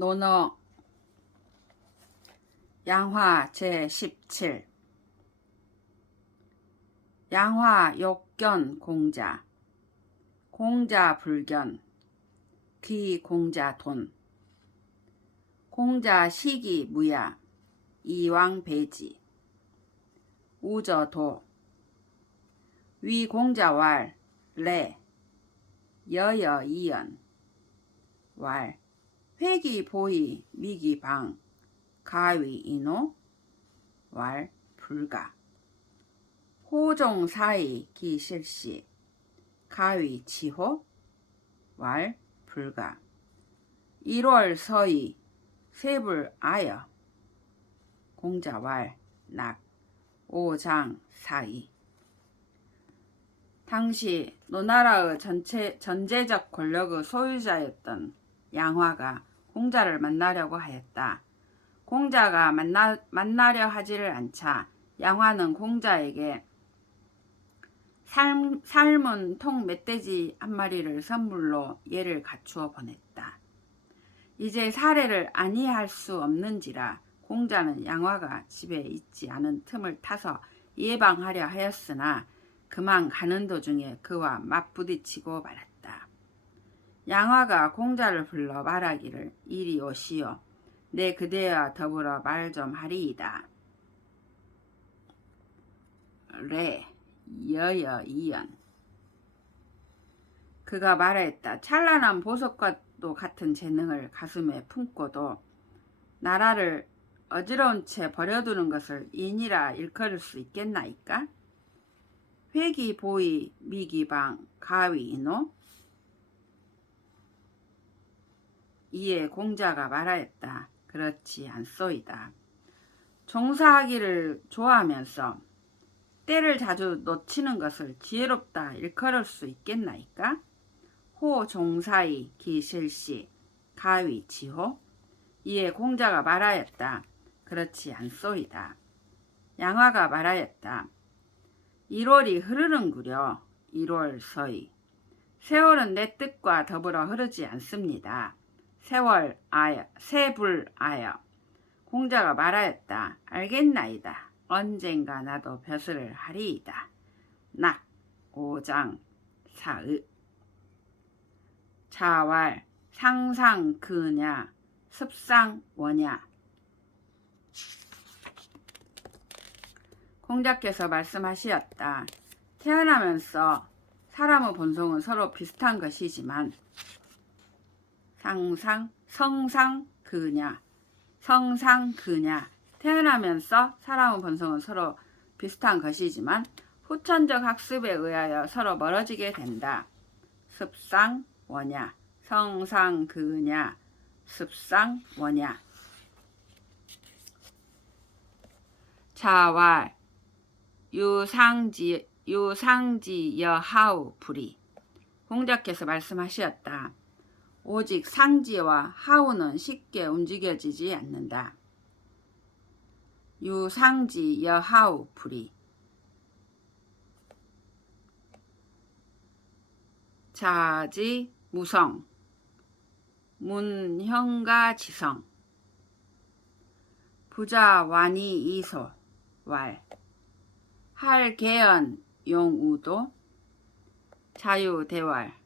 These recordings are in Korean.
논어. 양화 제17 양화 욕견 공자. 공자 불견. 귀 공자 돈. 공자 시기 무야. 이왕 배지. 우저도. 위 공자 왈레. 여여 이연. 왈 회기 보이 미기 방. 가위 인호 왈 불가. 호종 사이 기실시. 가위 지호. 왈 불가. 1월 서이 세불 아여. 공자 왈 낙. 오장 사이. 당시 노나라의 전체, 전제적 권력의 소유자였던 양화가 공자를 만나려고 하였다. 공자가 만나, 만나려 하지를 않자 양화는 공자에게 삶, 삶은 통 멧돼지 한 마리를 선물로 얘를 갖추어 보냈다. 이제 사례를 아니할 수 없는지라 공자는 양화가 집에 있지 않은 틈을 타서 예방하려 하였으나 그만 가는 도중에 그와 맞부딪히고 말았다. 양화가 공자를 불러 말하기를 이리 오시오. 내 그대와 더불어 말 좀 하리이다. 레 여여 이연 그가 말하였다. 찬란한 보석과도 같은 재능을 가슴에 품고도 나라를 어지러운 채 버려두는 것을 인이라 일컬을 수 있겠나이까? 회기 보이 미기방 가위 인호 이에 공자가 말하였다. 그렇지 않소이다. 종사하기를 좋아하면서 때를 자주 놓치는 것을 지혜롭다 일컬을 수 있겠나이까? 호 종사이 기실시 가위 지호 이에 공자가 말하였다. 그렇지 않소이다. 양화가 말하였다. 1월이 흐르는구려 1월 서이 세월은 내 뜻과 더불어 흐르지 않습니다. 세월 아여 세불 아여 공자가 말하였다. 알겠나이다. 언젠가 나도 벼슬을 하리이다. 낙 오장 사의 자왈 상상 그냐 습상 원냐 공자께서 말씀하시었다. 태어나면서 사람의 본성은 서로 비슷한 것이지만 상상, 성상, 그냐, 성상, 그냐. 태어나면서 사람의 본성은 서로 비슷한 것이지만 후천적 학습에 의하여 서로 멀어지게 된다. 습상, 원냐, 성상, 그냐, 습상, 원냐 자왈 유상지 유상지 여하우 불이. 공자께서 말씀하셨다. 오직 상지와 하우는 쉽게 움직여지지 않는다. 유상지 여하우 불이. 자지 무성. 문형가 지성. 부자 완이 이소 왈. 할개연 용우도 자유대왈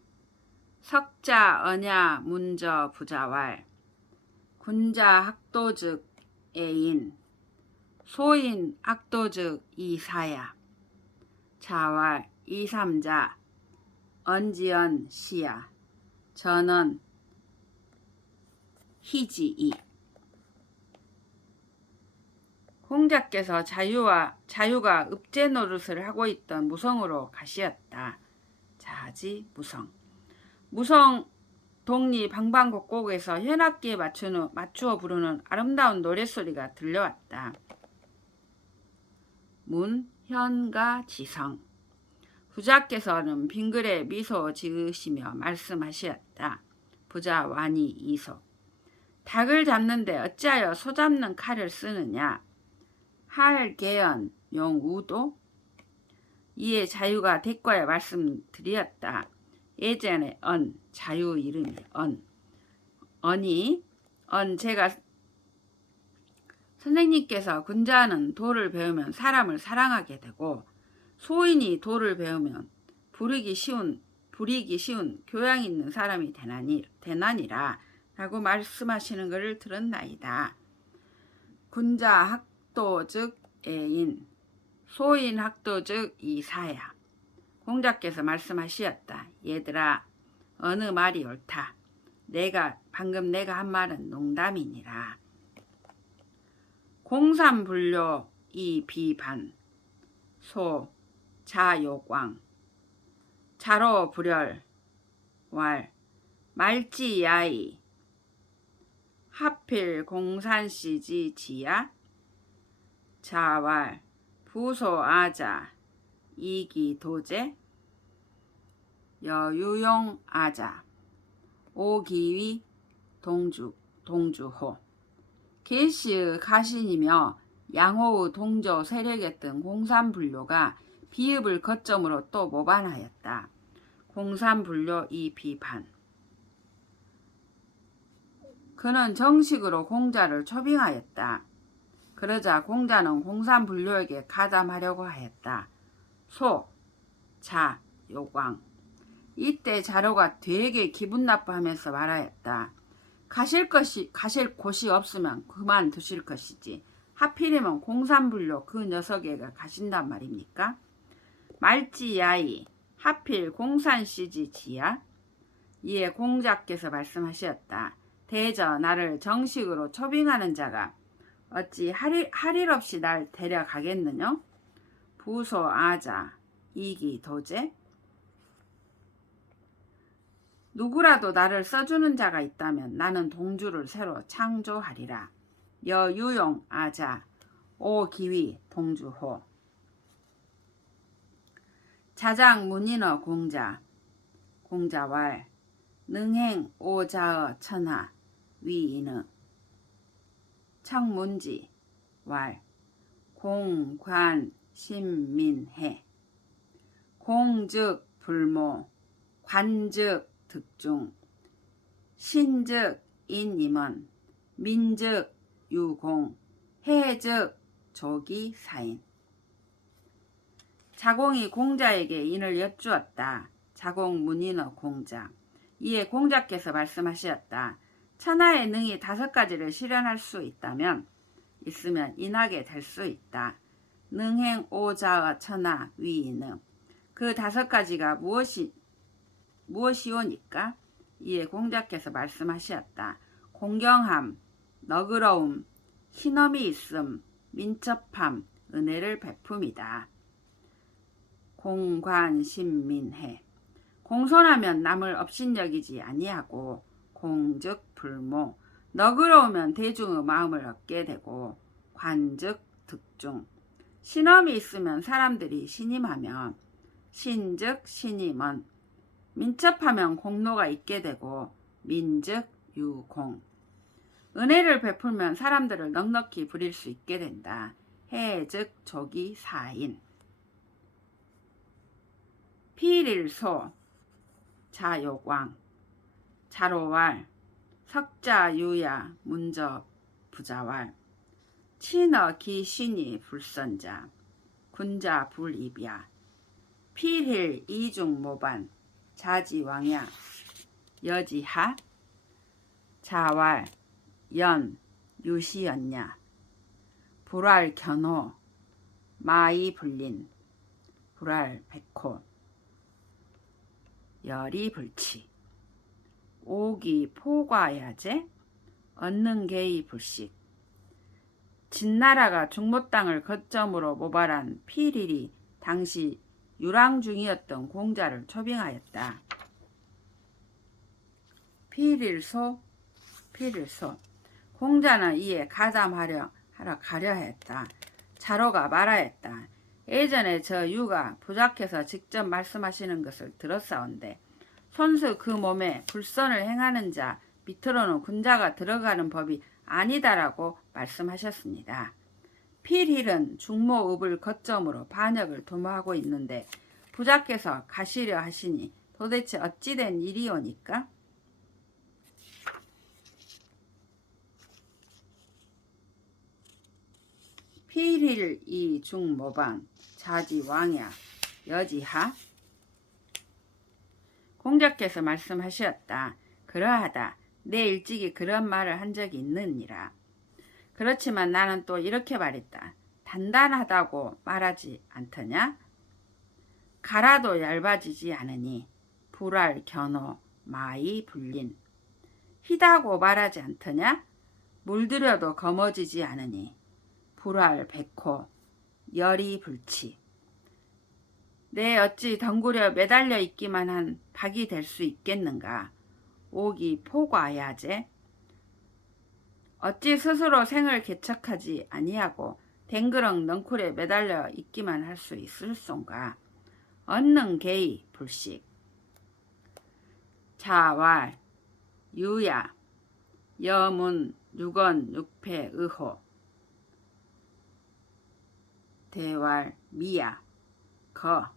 석자 언야 문저 부자왈. 군자 학도즉 애인. 소인 악도즉 이사야. 자왈 이삼자. 언지연 시야. 전원 희지이. 공자께서 자유와 자유가 읍제 노릇을 하고 있던 무성으로 가시었다. 자지 무성. 무성 동리 방방곡곡에서 현악기에 맞추는, 맞추어 부르는 아름다운 노랫소리가 들려왔다. 문, 현가, 지성. 부자께서는 빙글에 미소 지으시며 말씀하시었다. 부자 완이 이소. 닭을 잡는데 어찌하여 소 잡는 칼을 쓰느냐? 할개연 용우도 이에 자유가 대과에 말씀드렸다. 예전에 언 자유 이름이 언 언이 언 제가 선생님께서 군자는 도를 배우면 사람을 사랑하게 되고 소인이 도를 배우면 부르기 쉬운 부리기 쉬운 교양 있는 사람이 되나니 되나니라 라고 말씀하시는 것을 들었나이다. 군자 학도 즉 애인 소인 학도 즉 이사야 공자께서 말씀하시었다. 얘들아 어느 말이 옳다. 내가 방금 내가 한 말은 농담이니라. 공삼불료 이 비반 소 자요광 자로 불열 왈 말지야이 하필 공산시지 지야 자왈 부소아자 이기도제 여유용 아자 오기위 동주 동주호 계시의 가신이며 양호의 동조 세력했던 공산불료가 비읍을 거점으로 또 모반하였다. 공산불료 이 비판 그는 정식으로 공자를 초빙하였다. 그러자 공자는 공산불료에게 가담하려고 하였다. 소, 자, 요광. 이때 자로가 되게 기분 나빠하면서 말하였다. 가실 것이 가실 곳이 없으면 그만 두실 것이지. 하필이면 공산불료 그 녀석애가 가신단 말입니까? 말지야이 하필 공산시지 지야? 이에 공자께서 말씀하셨다. 대저 나를 정식으로 초빙하는 자가 어찌 할일 없이 날 데려가겠느냐? 부소 아자 이기 도제? 누구라도 나를 써주는 자가 있다면 나는 동주를 새로 창조하리라. 여유용 아자 오기위 동주호. 자장 문인어 공자 공자왈. 능행 오자어 천하 위인의 청문지 왈. 공관 신민해 공즉 불모 관즉 득중 신즉 인임원 민즉 유공 해즉 조기 사인 자공이 공자에게 인을 여쭈었다. 자공 문인어 공자 이에 공자께서 말씀하셨다. 천하의 능이 다섯 가지를 실현할 수 있다면 있으면 인하게 될 수 있다. 능행 오자어 천하 위인응 그 다섯 가지가 무엇이 무엇이오니까? 이에 공자께서 말씀하셨다. 공경함, 너그러움, 희nom이 있음, 민첩함, 은혜를 베품이다. 공관신민해 공손하면 남을 업신여기지 아니하고 공즉 불모 너그러우면 대중의 마음을 얻게 되고 관즉 득중 신엄이 있으면 사람들이 신임하며 신즉 신임은 민첩하면 공로가 있게 되고 민즉 유공. 은혜를 베풀면 사람들을 넉넉히 부릴 수 있게 된다. 해즉 조기 사인. 필일소 자요광. 자로왈 석자유야 문저 부자왈 친어 기신이 불선자 군자 불입야. 필힐 이중 모반 자지왕야. 여지하 자왈 연 유시였냐. 불알 견호 마이 불린 불알 백호. 열이 불치. 오기 포과야제 얻는 게이 불식 진나라가 중모 땅을 거점으로 모발한 피릴이 당시 유랑 중이었던 공자를 초빙하였다. 피릴소 피릴소 공자는 이에 가담하려 하러 가려 했다. 자로가 말하였다. 예전에 저 유가 부작해서 직접 말씀하시는 것을 들었사온데 손수 그 몸에 불선을 행하는 자 밑으로는 군자가 들어가는 법이 아니다라고 말씀하셨습니다. 필힐은 중모읍을 거점으로 반역을 도모하고 있는데 부자께서 가시려 하시니 도대체 어찌된 일이오니까? 필힐 이 중모방 자지 왕야 여지하 공자께서 말씀하셨다. 그러하다. 내 일찍이 그런 말을 한 적이 있느니라. 그렇지만 나는 또 이렇게 말했다. 단단하다고 말하지 않더냐? 가라도 얇아지지 않으니 불알 견호 마이 불린 희다고 말하지 않더냐? 물들여도 검어지지 않으니 불알 백호 열이 불치 내 어찌 덩구려 매달려 있기만 한 박이 될 수 있겠는가? 옥이 포과야제 어찌 스스로 생을 개척하지 아니하고 댕그렁 넝쿨에 매달려 있기만 할 수 있을쏜가? 얻는 개의 불식. 자왈 유야 여문 육언 육패 의호. 대왈 미야 거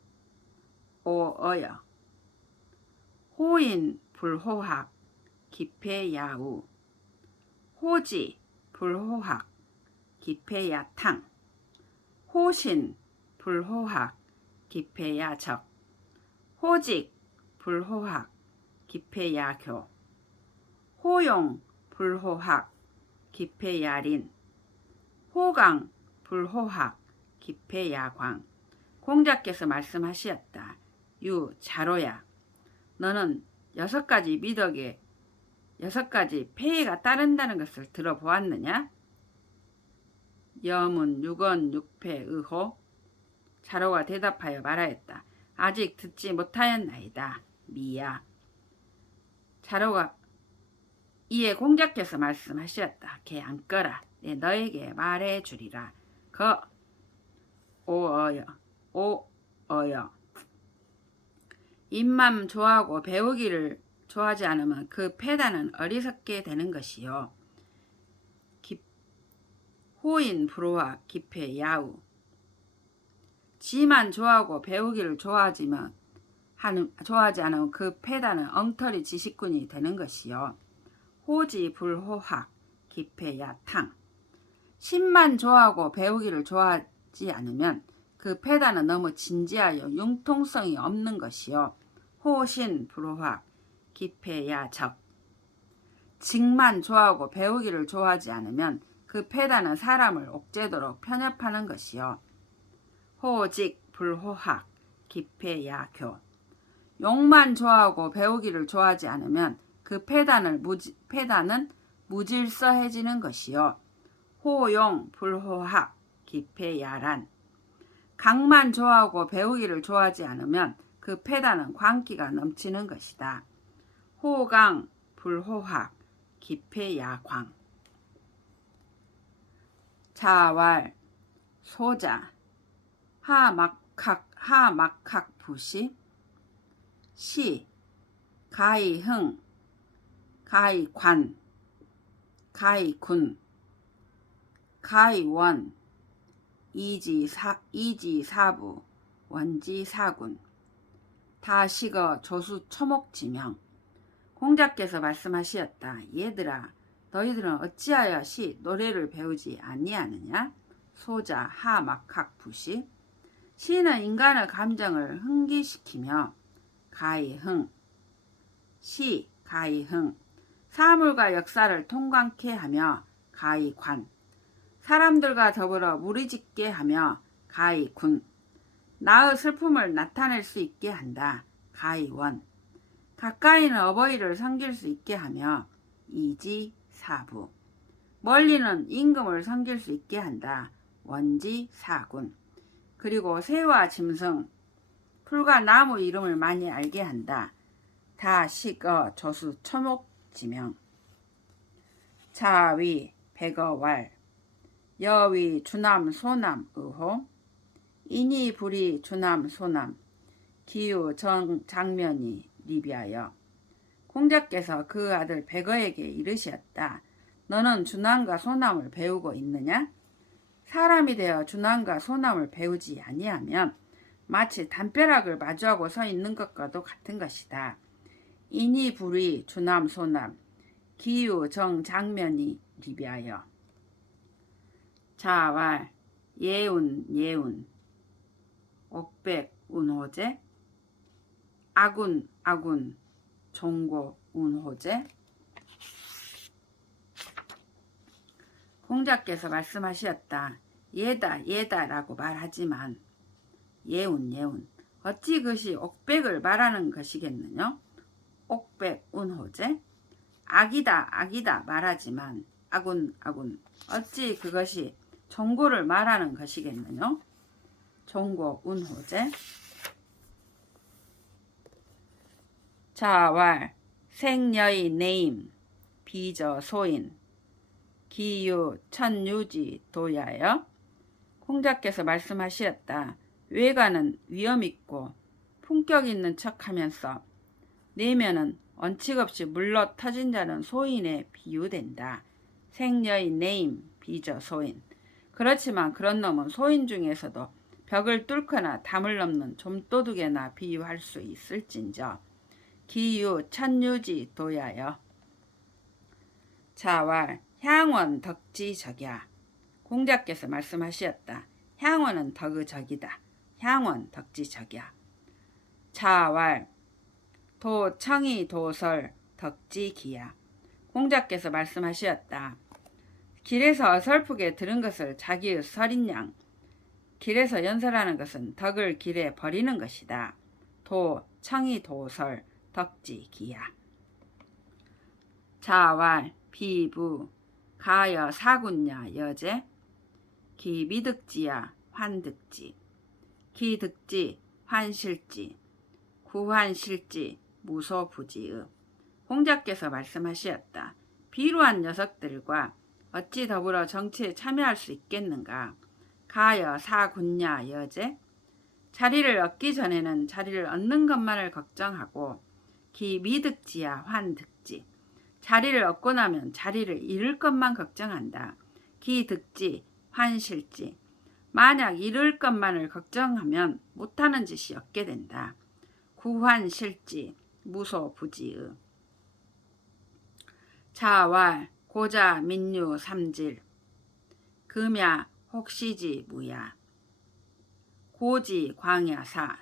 오어여. 호인 불호학 기폐야우 호지 불호학 기폐야탕 호신 불호학 기폐야적 호직 불호학 기폐야교 호용 불호학 기폐야린 호강 불호학 기폐야광 공자께서 말씀하시었다. 유 자로야 너는 여섯 가지 미덕에 여섯 가지 폐해가 따른다는 것을 들어보았느냐? 여문 육언 육패 의호 자로가 대답하여 말하였다. 아직 듣지 못하였나이다. 미야. 자로가 이에 공자께서 말씀하셨다. 개 안 꺼라. 내 너에게 말해 주리라. 거 오어여 오어여 입만 좋아하고 배우기를 좋아하지 않으면 그 패단은 어리석게 되는 것이요. 기- 호인 불호와 기패 야우 지만 좋아하고 배우기를 좋아하지만 하는 좋아하지 않으면 그 패단은 엉터리 지식꾼이 되는 것이요. 호지 불호학 기패 야탕 신만 좋아하고 배우기를 좋아하지 않으면 그 패단은 너무 진지하여 융통성이 없는 것이요. 호신 불호학 기폐야적 직만 좋아하고 배우기를 좋아하지 않으면 그 패단은 사람을 옥죄도록 편협하는 것이요. 호직 불호학 기폐야교 욕만 좋아하고 배우기를 좋아하지 않으면 그 패단을 무지, 패단은 무질서해지는 것이요. 호용 불호학 기폐야란 강만 좋아하고 배우기를 좋아하지 않으면 그 패단은 광기가 넘치는 것이다. 호강 불호학 기폐야광. 자왈 소자. 하막학 하막학 부시. 시 가이흥. 가이관. 가이군. 가이원 이지사 이지사부 원지사군 다 식어 조수 초목지명 공자께서 말씀하시었다. 얘들아 너희들은 어찌하여 시 노래를 배우지 아니하느냐? 소자 하막학 부시 시는 인간의 감정을 흥기시키며 가이흥 시 가이흥 사물과 역사를 통광케 하며 가이관 사람들과 더불어 무리짓게 하며 가이 군 나의 슬픔을 나타낼 수 있게 한다. 가이 원 가까이는 어버이를 섬길 수 있게 하며 이지 사부 멀리는 임금을 섬길 수 있게 한다. 원지 사군 그리고 새와 짐승 풀과 나무 이름을 많이 알게 한다. 다 식어 조수 처목 지명 자위 백어왈 여위 주남 소남 의호 인이 불이 주남 소남 기후 정 장면이 리비하여 공자께서 그 아들 백어에게 이르셨다. 너는 주남과 소남을 배우고 있느냐? 사람이 되어 주남과 소남을 배우지 아니하면 마치 담벼락을 마주하고 서 있는 것과도 같은 것이다. 인이 불이 주남 소남 기후 정 장면이 리비하여 자왈 예운 예운. 옥백 운호제 아군 아군 종고 운호제 공자께서 말씀하셨다. 예다 예다라고 말하지만 예운 예운. 어찌 그것이 옥백을 말하는 것이겠느냐? 옥백 운호제 악이다 악이다 말하지만 아군 아군 어찌 그것이 종고를 말하는 것이겠느냐? 종고 운호제 자왈 생여의 네임 비저 소인 기유 천유지 도야여 공자께서 말씀하시었다. 외관은 위험 있고 품격 있는 척하면서 내면은 원칙 없이 물러 터진 자는 소인에 비유된다. 생여의 네임 비저 소인. 그렇지만 그런 놈은 소인 중에서도 벽을 뚫거나 담을 넘는 좀도둑에나 비유할 수 있을진저. 기유 천유지 도야여. 자왈 향원 덕지 적이야. 공자께서 말씀하셨다. 향원은 덕의 적이다. 향원 덕지 적이야. 자왈 도청이 도설 덕지 기야. 공자께서 말씀하셨다. 길에서 어설프게 들은 것을 자기의 설인 양 길에서 연설하는 것은 덕을 길에 버리는 것이다. 도 청이 도설 덕지 기야. 자왈 비부 가여 사군야 여제 기미득지야 환득지 기득지 환실지 구환실지 무소부지의 공자께서 말씀하시었다. 비루한 녀석들과 어찌 더불어 정치에 참여할 수 있겠는가? 가여 사군야 여제 자리를 얻기 전에는 자리를 얻는 것만을 걱정하고 기미득지야 환득지 자리를 얻고 나면 자리를 잃을 것만 걱정한다. 기득지, 환실지. 만약 잃을 것만을 걱정하면 못하는 짓이 없게 된다. 구환실지, 무소부지의. 자왈, 고자, 민유, 삼질. 금야, 혹시지, 무야. 고지, 광야사.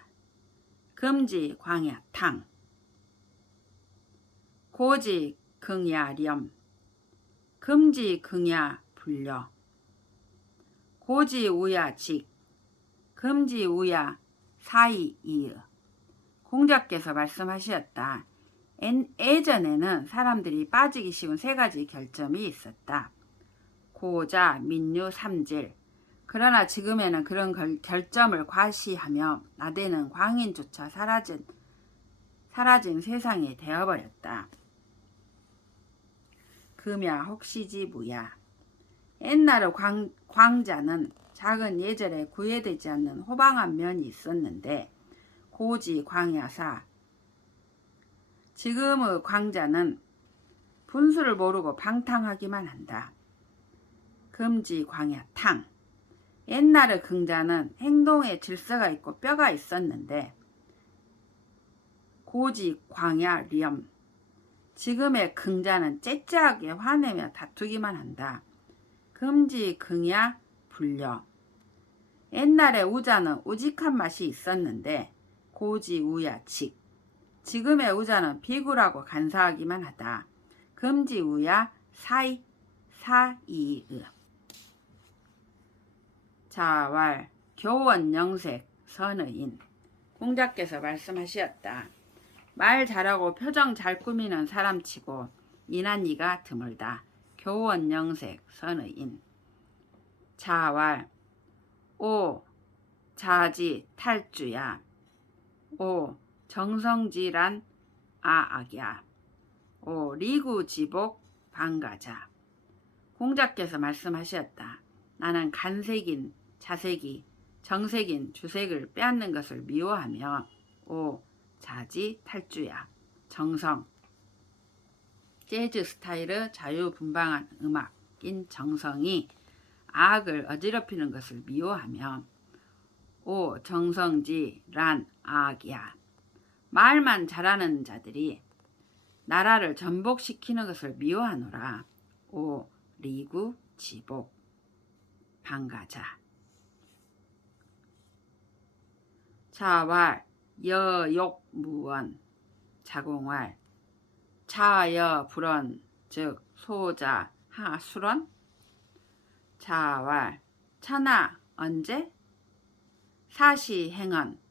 금지, 광야탕. 고지, 긍야렴 금지 긍야 불려 고지 우야 직 금지 우야 사이 이으 공자께서 말씀하셨다. 예전에는 사람들이 빠지기 쉬운 세 가지 결점이 있었다. 고자, 민유, 삼질. 그러나 지금에는 그런 결, 결점을 과시하며 나대는 광인조차 사라진 사라진 세상이 되어버렸다. 금야 혹시지 무야. 옛날의 광, 광자는 작은 예절에 구애되지 않는 호방한 면이 있었는데 고지 광야사 지금의 광자는 분수를 모르고 방탕하기만 한다. 금지 광야 탕 옛날의 긍자는 행동에 질서가 있고 뼈가 있었는데 고지 광야렴 지금의 긍자는 째째하게 화내며 다투기만 한다. 금지 긍야 불려. 옛날에 우자는 우직한 맛이 있었는데 고지 우야 직. 지금의 우자는 비굴하고 간사하기만 하다. 금지 우야 사이 사이의. 자왈 교원 영색 선의인 공자께서 말씀하셨다. 말 잘하고 표정 잘 꾸미는 사람치고 이난이가 드물다. 교원 영색 선의인 자왈 오 자지 탈주야 오 정성지란 아악이야. 오 리구지복 방가자. 공자께서 말씀하셨다. 나는 간색인 자색이 정색인 주색을 빼앗는 것을 미워하며 오 자지 탈주야. 정성. 재즈 스타일의 자유분방한 음악인 정성이 악을 어지럽히는 것을 미워하며 오 정성지란 악이야 말만 잘하는 자들이 나라를 전복시키는 것을 미워하노라. 오 리구 지복 방가자. 자왈 여욕 무원 자공왈. 자여 불언 즉 소자 하수런 자왈 천하 언제? 사시 행언.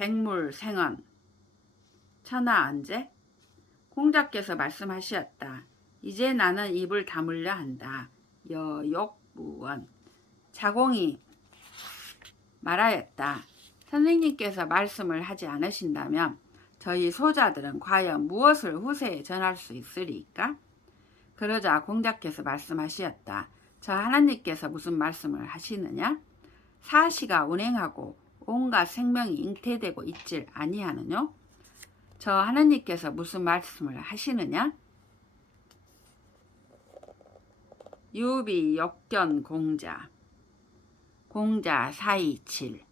백물 생언 천하 언제 공자께서 말씀하시었다. 이제 나는 입을 다물려 한다. 여욕무원 자공이 말하였다. 선생님께서 말씀을 하지 않으신다면 저희 소자들은 과연 무엇을 후세에 전할 수 있으리까? 그러자 공자께서 말씀하시었다. 저 하나님께서 무슨 말씀을 하시느냐? 사시가 운행하고 온갖 생명이 잉태되고 있질 아니하느뇨? 저 하나님께서 무슨 말씀을 하시느냐? 유비 역견 공자 공자 사이칠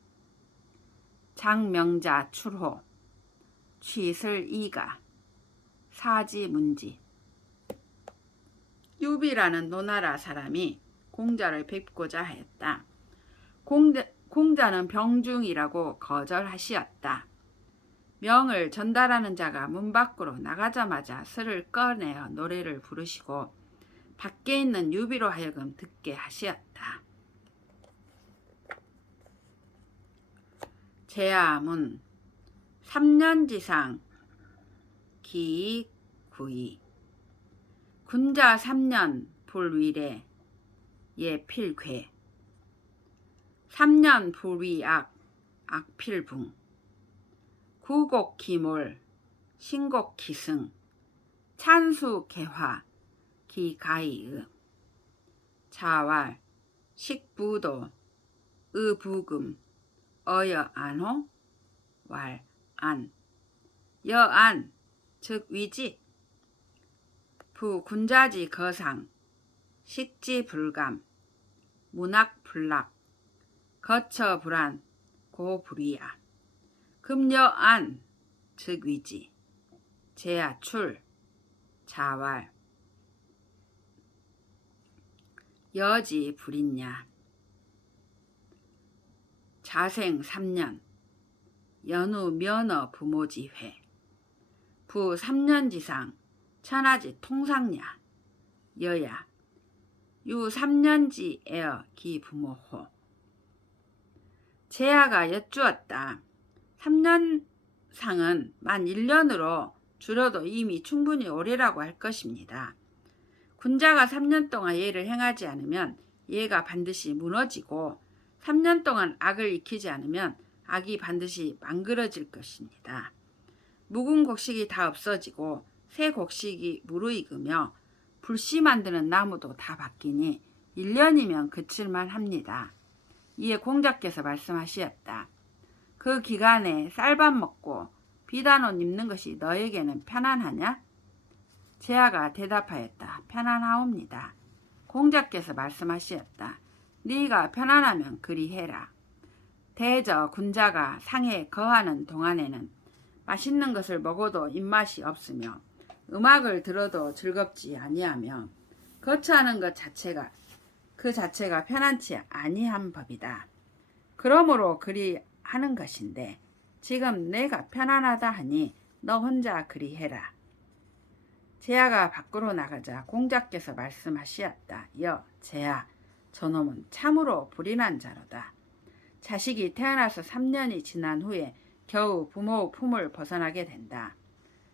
장명자 출호 취슬 이가 사지 문지 유비라는 노나라 사람이 공자를 뵙고자 하였다. 공자, 공자는 병중이라고 거절하시었다. 명을 전달하는 자가 문 밖으로 나가자마자 슬을 꺼내어 노래를 부르시고 밖에 있는 유비로 하여금 듣게 하시었다. 제아문 3년지상 기구이 군자 3년 불위례 예필괴 3년 불위악 악필붕. 구곡기몰 신곡기승. 찬수개화 기가이의 자왈 식부도 의부금 어여안호 왈안. 여안 즉 위지. 부군자지 거상 식지 불감 문학 불락 거처 불안 고불이야. 금여안 즉 위지. 제야출 자왈 여지 불있냐? 자생 3년. 연후 면허 부모지회. 부 3년 지상 천하지 통상냐? 여야. 유 3년지 에어 기 부모호 제아가 여쭈었다. 3년상은 만 1년으로 줄어도 이미 충분히 오래라고 할 것입니다. 군자가 3년 동안 예를 행하지 않으면 예가 반드시 무너지고 3년 동안 악을 익히지 않으면 악이 반드시 망그러질 것입니다. 묵은 곡식이 다 없어지고 새 곡식이 무르익으며 불씨 만드는 나무도 다 바뀌니 1년이면 그칠만 합니다. 이에 공자께서 말씀하시었다. 그 기간에 쌀밥 먹고 비단 옷 입는 것이 너에게는 편안하냐? 제아가 대답하였다. 편안하옵니다. 공자께서 말씀하시었다. 네가 편안하면 그리 해라. 대저 군자가 상해 거하는 동안에는 맛있는 것을 먹어도 입맛이 없으며 음악을 들어도 즐겁지 아니하며 거처하는 것 자체가 그 자체가 편안치 아니한 법이다. 그러므로 그리 하는 것인데 지금 내가 편안하다 하니 너 혼자 그리 해라. 제아가 밖으로 나가자 공자께서 말씀하시었다. 여, 제아, 저놈은 참으로 불인한 자로다. 자식이 태어나서 3년이 지난 후에 겨우 부모 품을 벗어나게 된다.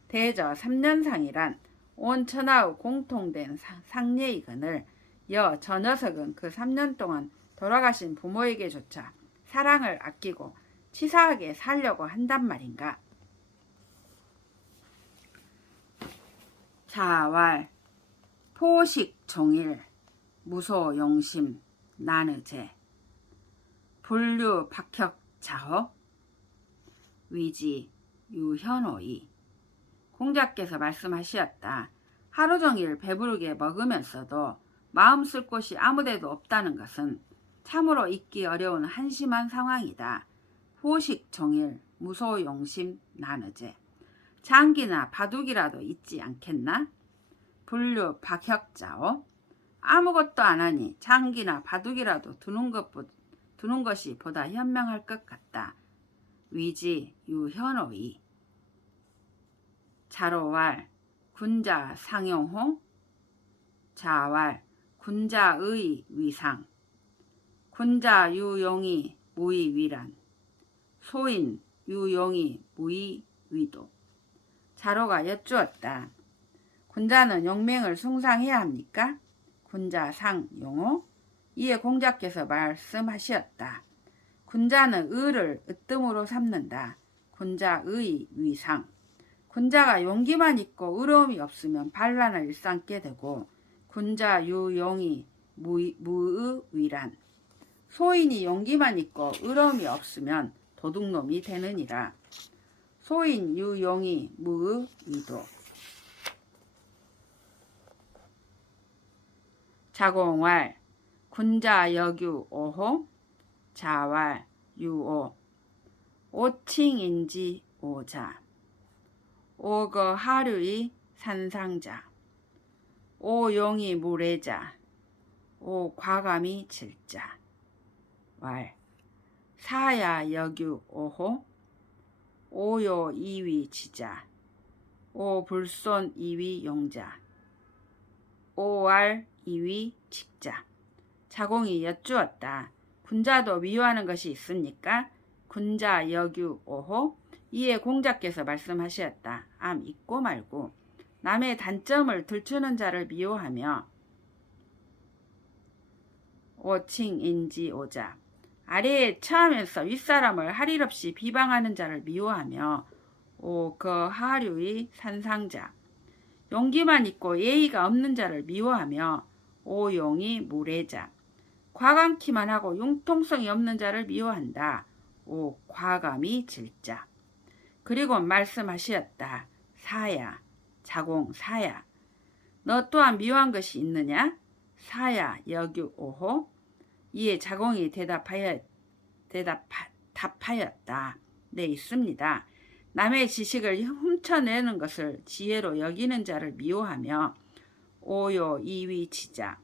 대저 3년상이란 온 천하의 공통된 상례이건을 여 저 녀석은 그 3년 동안 돌아가신 부모에게조차 사랑을 아끼고 치사하게 살려고 한단 말인가. 자왈 포식 종일 무소 용심 나느제 불류 박혁 자허 위지 유현오이 공자께서 말씀하시었다. 하루 종일 배부르게 먹으면서도 마음 쓸 곳이 아무데도 없다는 것은 참으로 잊기 어려운 한심한 상황이다. 포식 종일 무소용심 나느제 장기나 바둑이라도 있지 않겠나? 분류 박혁자오 아무것도 안 하니 장기나 바둑이라도 두는 것보 두는 것이 보다 현명할 것 같다. 위지 유현오이 자로왈 군자 상용호 자왈 군자의 위상 군자 유용이 무의 위란 소인 유용이 무의 위도 자로가 여쭈었다. 군자는 용맹을 숭상해야 합니까? 군자 상 용호 이에 공자께서 말씀하시었다. 군자는 의를 으뜸으로 삼는다. 군자의 위상 군자가 용기만 있고 의로움이 없으면 반란을 일삼게 되고 군자 유용이 무- 무의위란. 소인이 용기만 있고 의로움이 없으면 도둑놈이 되느니라. 소인 유용이 무의위도. 자공왈 군자 여규 오호 자왈 유오. 오칭인지 오자. 오거 하류의 산상자 오용이 무례자. 오 과감이 질자. 왈. 사야 여규 오호. 오요 이위 지자. 오 불손 이위 용자. 오알 이위 직자. 자공이 여쭈었다. 군자도 미워하는 것이 있습니까? 군자 여규 오호. 이에 공자께서 말씀하셨다. 암 있고 말고 남의 단점을 들추는 자를 미워하며 오칭인지 오자 아래에 처하면서 윗사람을 할일 없이 비방하는 자를 미워하며 오그 하류의 산상자 용기만 있고 예의가 없는 자를 미워하며 오용이 무례자 과감키만 하고 융통성이 없는 자를 미워한다. 오 과감이 질자. 그리고 말씀하시었다. 사야 자공 사야 너 또한 미워한 것이 있느냐? 사야 여규 오호 이에 자공이 대답하여 대답 답하였다. 네 있습니다. 남의 지식을 훔쳐내는 것을 지혜로 여기는 자를 미워하며 오요 이위 치자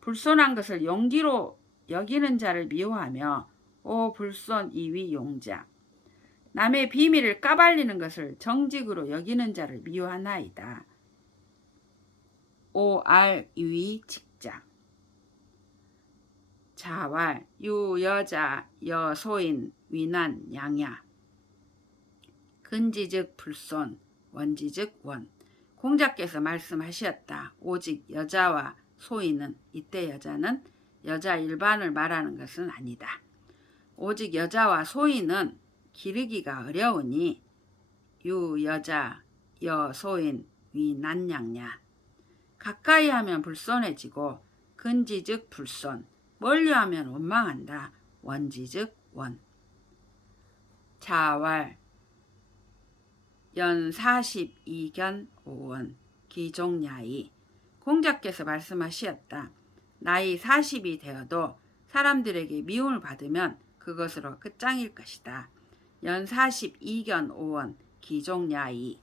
불손한 것을 용기로 여기는 자를 미워하며 오 불손 이위 용자 남의 비밀을 까발리는 것을 정직으로 여기는 자를 미워하나이다. 오알 이위 직자 자왈 유여자 여소인 위난 양야 근지즉 불손 원지즉 원 공자께서 말씀하셨다. 오직 여자와 소인은 이때 여자는 여자 일반을 말하는 것은 아니다. 오직 여자와 소인은 기르기가 어려우니 유 여자 여 소인 위 난양냐 가까이 하면 불손해지고 근지 즉 불손 멀리 하면 원망한다. 원지 즉 원 자왈 연 42견 5원 기종야이 공자께서 말씀하시었다. 나이 40이 되어도 사람들에게 미움을 받으면 그것으로 끝장일 것이다. 연 42견 5원 기종야이